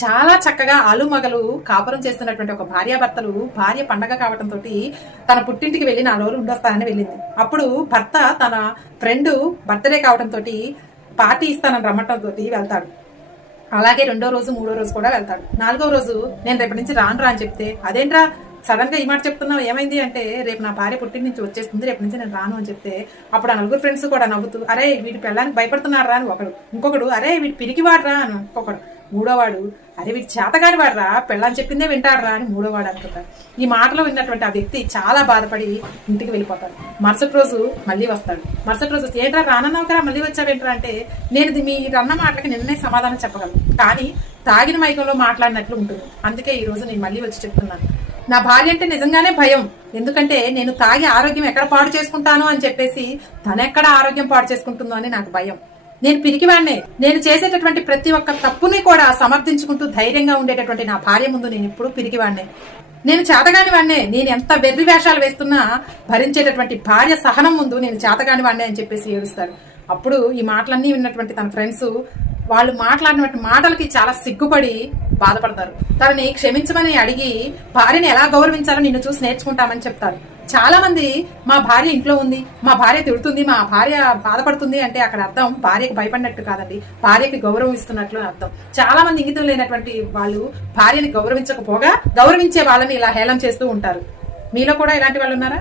చాలా చక్కగా ఆలుమగలు కాపురం చేస్తున్నటువంటి ఒక భార్యాభర్తలు, భార్య పండగ కావడంతో తన పుట్టింటికి వెళ్ళి 4 రోజులు ఉండొస్తానని వెళ్ళింది. అప్పుడు భర్త తన ఫ్రెండ్ బర్త్డే కావడంతో పార్టీ ఇస్తానని రమ్మటంతో వెళ్తాడు. అలాగే 2వ రోజు 3వ రోజు కూడా వెళ్తాడు. 4వ రోజు నేను రేపటి నుంచి రాను అని చెప్తే, అదేంట్రా సడన్ గా ఈ మాట చెప్తున్నావు, ఏమైంది అంటే, రేపు నా భార్య పుట్టిన నుంచి వచ్చేస్తుంది, రేపు నుంచి నేను రాను అని చెప్తే, అప్పుడు ఆ 4 ఫ్రెండ్స్ కూడా నవ్వుతూ, అరే వీడి పెళ్ళానికి భయపడుతున్నాడు రా అని ఒకడు, ఇంకొకడు అరే వీడి పిరికివాడు రా అని ఇంకొకడు, 3వవాడు అరే వీడి చేతగాని వాడు రా, పెళ్ళని చెప్పిందే వింటాడు రా అని 3వవాడు అనుకుంటాడు. ఈ మాటలు విన్నటువంటి ఆ వ్యక్తి చాలా బాధపడి ఇంటికి వెళ్ళిపోతాడు. మరుసటి రోజు మళ్ళీ వస్తాడు. మరుసటి రోజు ఏంట్రా రానన్నావు కదా మళ్ళీ వచ్చావేంట్రా అంటే, నేను మీరన్న మాటలకి నిన్నే సమాధానం చెప్పగలను, కానీ తాగిన మైకంలో మాట్లాడినట్లు ఉంటుంది, అందుకే ఈ రోజు నేను మళ్ళీ వచ్చి చెప్తున్నాను. నా భార్య అంటే నిజంగానే భయం, ఎందుకంటే నేను తాగి ఆరోగ్యం ఎక్కడ పాడు చేసుకుంటాను అని చెప్పేసి తనెక్కడ ఆరోగ్యం పాడు చేసుకుంటుందో అని నాకు భయం. నేను పిరికివాడినే, నేను చేసేటటువంటి ప్రతి ఒక్క తప్పుని కూడా సమర్థించుకుంటూ ధైర్యంగా ఉండేటటువంటి నా భార్య ముందు నేను ఎప్పుడూ పిరికివాడినే, నేను చేతగాని వాడినే, నేను ఎంత వెర్రి వేషాలు వేస్తున్నా భరించేటటువంటి భార్య సహనం ముందు నేను చేతగాని వాడినే అని చెప్పేసి ఏడుస్తాడు. అప్పుడు ఈ మాటలన్నీ విన్నటువంటి తన ఫ్రెండ్స్ వాళ్ళు మాట్లాడినటువంటి మాటలకి చాలా సిగ్గుపడి బాధపడతారు. తనని క్షమించమని అడిగి భార్యని ఎలా గౌరవించాలో నిన్ను చూసి నేర్చుకుంటామని చెప్తారు. చాలా మంది మా భార్య ఇంట్లో ఉంది, మా భార్య తిడుతుంది, మా భార్య బాధపడుతుంది అంటే అక్కడ అర్థం భార్యకి భయపడినట్టు కాదండి, భార్యకి గౌరవం ఇస్తున్నట్లు అర్థం. చాలా మంది ఇంగితం లేనటువంటి వాళ్ళు భార్యని గౌరవించకపోగా గౌరవించే వాళ్ళని ఇలా హేళన చేస్తూ ఉంటారు. మీలో కూడా ఇలాంటి వాళ్ళు ఉన్నారా?